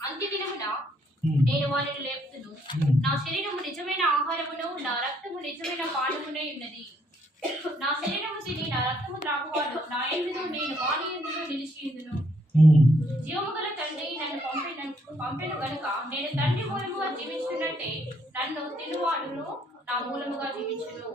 అంత్య దినమున. నేను వారిని లేపుతును. నా శరీరము నిజమైన ఆహారమును నా రక్తము నిజమైన పానమునే ఉన్నది. నా శరీరము తిని నా రక్తము త్రాగువాడు నా ఎందును నేను వాని ఎందును నిలిచియుందును ఉమ్. జీవము గల తండ్రి నన్ను పంపిన పంపెను గనుక నేను తండ్రి మూలముగా జీవించున్నట్టే నన్ను తినువాడును నా మూలముగా జీవించును.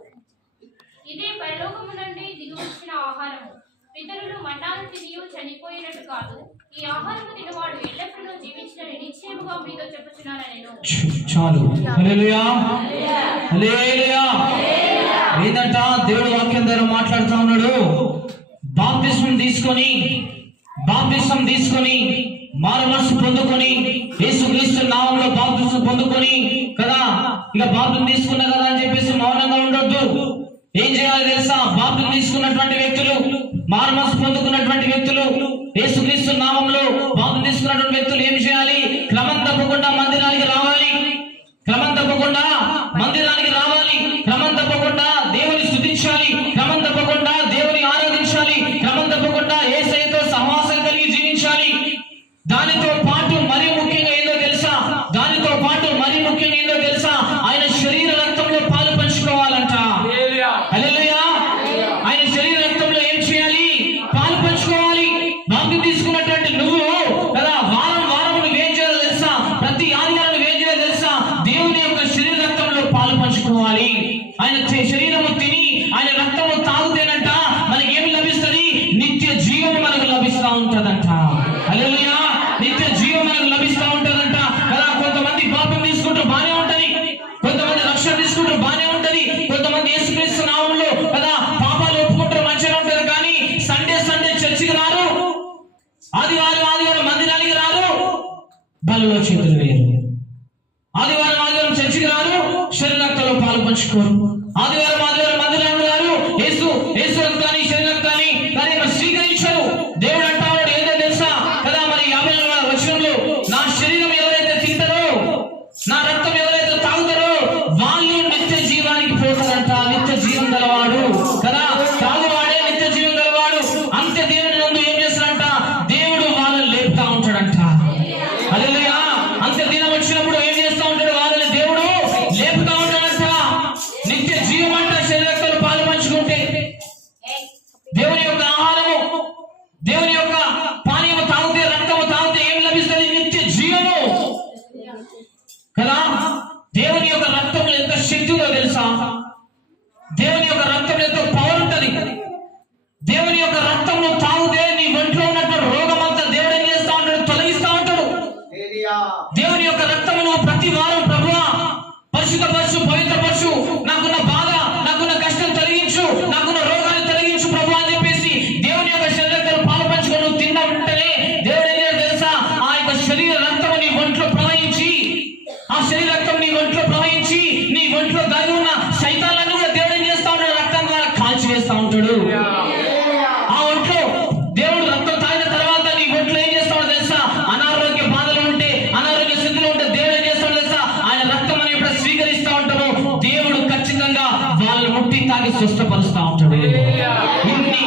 ఇదే పరలోకము నుండి దిగువచ్చిన ఆహారము. పితరులు మన్నాను తినియు చనిపోయినట్టు కాదు. ఈ ఆహారము తినవాడు ఎల్లప్పుడూ జీవించిన నిశ్చయముగా మీతో చెప్పుచున్నాను నేను. చాలు. హల్లెలూయా. హల్లెలూయా. ఏంటంట దేవుడు వాక్యం ద్వారా మాట్లాడుతూ ఉన్నాడు. బాప్తిస్మం తీసుకొని బాప్తిస్మం తీసుకొని మారు మనసు పొందుకొని యేసుక్రీస్తు నామంలో బాప్తిస్మం పొందుకొని కదా? ఇక బాప్తిని తీసుకున్నా కదా అని చెప్పేసి మౌనంగా ఉండొద్దు. ఏం చేయాలి తెలుసా? బాప్తిని తీసుకున్నటువంటి వ్యక్తులు మారు మనసు పొందుకున్నటువంటి వ్యక్తులు పాలు ఆయన శరీరము తిని ఆయన రక్తము తాగుతేనంట మనకి ఏమి లభిస్తుంది? నిత్య జీవం మనకు లభిస్తా ఉంటదంట. నిత్య జీవం మనకు లభిస్తా ఉంటదంట. కదా కొంతమంది పాపం తీసుకుంటూ బానే ఉంటది. కొంతమంది రక్షణ తీసుకుంటూ బానే ఉంటది. కొంతమంది యేసుక్రీస్తు నామంలో కదా పాపాలు ఒప్పుకుంటారు మంచిగా ఉంటది కానీ సండే సండే చర్చికి రారు. ఆదివారం ఆదివారం మందిరానికి రారు. బలలో చేతులు వేయరు. ఆదివారం ఆదివారం చర్చికి రారు. శరీరక్తంలో పంచుకోరు ఆదివారం ఉంటాడు. ఆ ఒంట్లో దేవుడు రక్తం తాగిన తర్వాత నీ ఒంట్లో ఏం చేస్తాడో తెలుసా? అనారోగ్య బాధలు ఉంటే అనారోగ్య స్థితిలో ఉంటే దేవుడు ఏం చేస్తాడో తెలుసా? ఆయన రక్తం అని ఎప్పుడు స్వీకరిస్తా ఉంటామో దేవుడు ఖచ్చితంగా వాళ్ళని ముట్టి తాగి స్వస్థపరుస్తా ఉంటాడు. ఇన్ని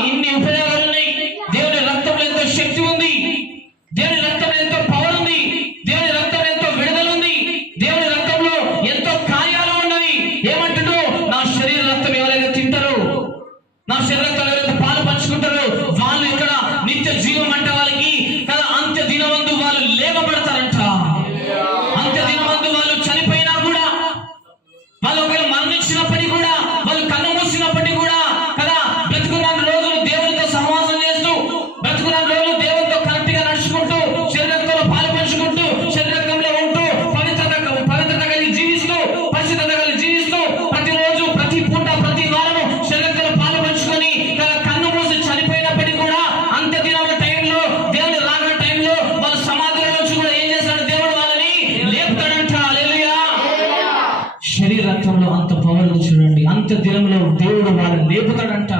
నిత్య దినంలో దేవుడు వాళ్ళని లేపుతాడంట.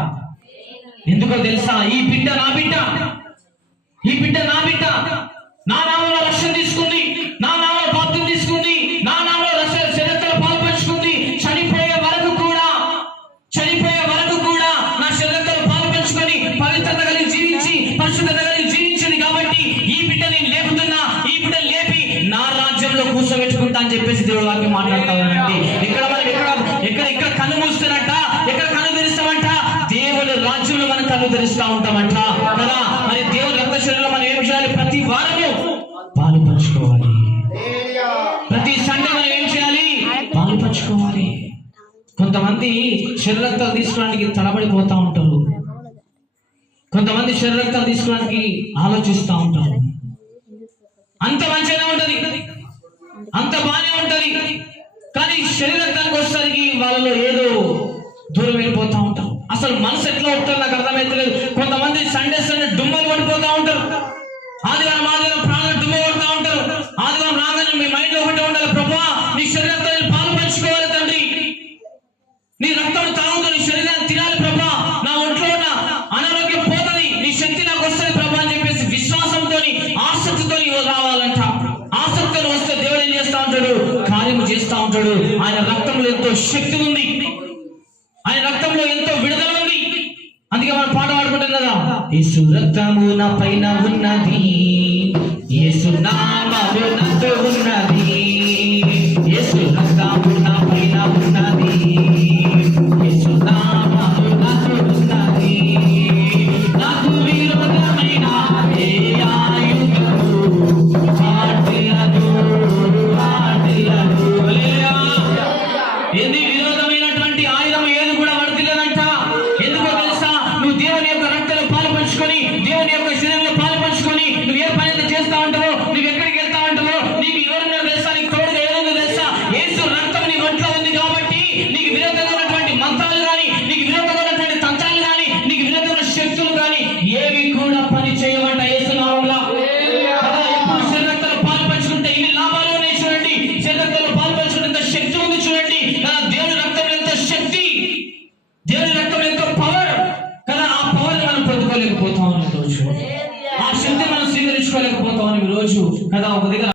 ఎందుకో తెలుసా? ఈ బిడ్డ నా బిడ్డ. ఈ బిడ్డ నా బిడ్డ. నా నామలో రక్షణ తీసుకుంది. నా నామలో పాత్ర తీసుకుంది. నా నామలో రక్షణ చరిత్ర పాల్పంచుకుంది. చనిపోయే వరకు కూడా చనిపోయే వరకు కూడా నా చరిత్రలో పాల్పంచుకొని పవిత్రత కలిగి జీవించి పరిశుద్ధత కలిగి జీవించింది కాబట్టి ఈ బిడ్డ నేను లేపుతున్నా. ఈ బిడ్డ లేపి నా రాజ్యంలో కూర్చోబెట్టుకుంటా అని చెప్పేసి దేవుడు వాక్యం మాట్లాడతానండి ఇక్కడ మనం ఇక్కడ ఎక్కడ కన్ను మూస్తున్నట్ట? ఎక్కడ కన్ను తెరుస్తామంట? దేవుని రాజ్యంలో మనం కన్ను తెరుస్తా ఉంటామంట. కదా? మరి దేవుని రక్త శరీరంలో మనం ఏం చేయాలి? ప్రతి వారము పాలు పంచుకోవాలి ప్రతి సండే మనం ఏం చేయాలి? పాలు పంచుకోవాలి కొంతమంది శరీరక్తాలు తీసుకోవడానికి తడబడిపోతా ఉంటారు. కొంతమంది శరీరక్తాలు తీసుకోవడానికి ఆలోచిస్తూ ఉంటారు. అంత మంచిగా ఉంటది. అంత బాగానే ఉంటది. కానీ శరీరానికి వచ్చేసరికి వాళ్ళలో ఏదో దూరం వెళ్ళిపోతా ఉంటాం అసలు మనసు ఎట్లా ఉంటారు నాకు అర్థమైతలేదు కొంతమంది సండే సండే డుమ్మలు పడిపోతా ఉంటారు. ఆదివారం ఆదివారం ప్రాణాలు డుమ్మ పడుతూ ఉంటారు. ఆదివారం రాగానే మీ మైండ్లో ఒకటే ఉండాలి. ప్రభా నీ శరీరంతో నేను పాలు పంచుకోవాలి తండ్రి. నీ రక్తం తాగుతూ నీ శరీరాన్ని తినాలి ప్రభా నా ఒంట్లో ఉన్న అనారోగ్యం పోతుంది నీ శక్తి నాకు వస్తుంది ప్రభా అని చెప్పేసి విశ్వాసంతో ఆసక్తితో రావాలంట ఆసక్తితో వస్తే దేవుడు ఏం చేస్తా ఉంటాడు కార్యము చేస్తా ఉంటాడు ఆయన రక్తంలో ఎంతో శక్తి ఉంది ఆయన రక్తంలో ఎంతో విడుదల ఉంది అందుకే మనం పాట పాడుకుంటాం కదా. యేసు రక్తము నా పైన ఉన్నది. యేసు నామము నాతో ఉన్నది. యేసు రక్తము నా పైన ఉన్నది. యేసు నామము నాతో ఉన్నది. నాకు విరోధమైన ఏ ఆయుధము? వాటిల్లదు, వాటిల్లదు. హల్లెలూయా. ఏంది విరోధమైనటువంటి ఆయుధం? రక్తం నీ ఒంట్లో ఉంది కాబట్టి నీకు విరోధంగా